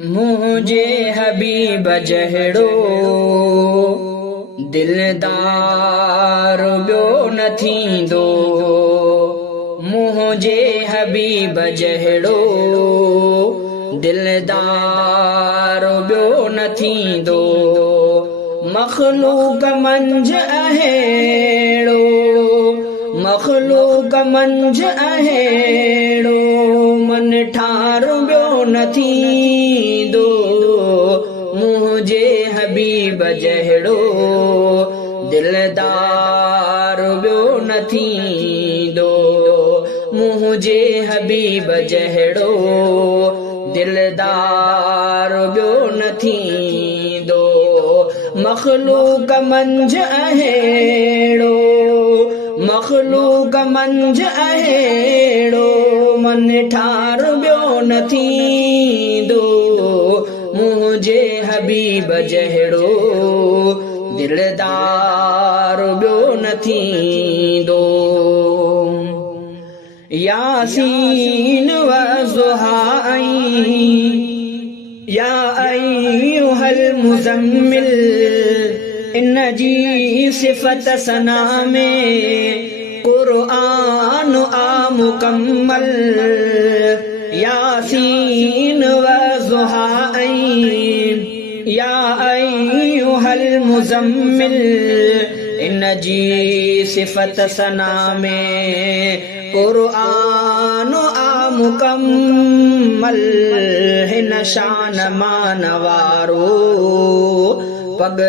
मुझे हबीब जहड़ो दिलदार ब्यो न थींदो। मुझे हबीब जहड़ो दिलदार ब्यो न थींदो। मखलूक मंझ अहेड़ो, मखलूक मंझ अहेड़ो मन ठार ब्यो न थींदो। मुझे हबीब जहड़ो दिलदार ब्यो न थींदो। मुझे हबीब जहड़ो दिलदार ब्यो न थींदो। मखलूक मंझ अहेड़ो, मखलूक मंझ अहेड़ो मन ठार ब्यो न थींदो। मुझे हबीब जहड़ो दिलदार ब्यो न थींदो। यासीन व ज़ुहा या अय्युहल मुज़म्मिल इन जी सिफ़त सना में क़ुरआन आ मुकम्मल। यासीन व ज़ुहा या अय्युहल मुज़म्मिल इन जी सिफ़त सना में क़ुरआन आ मुकम्मल। हिन शान मान वारो पग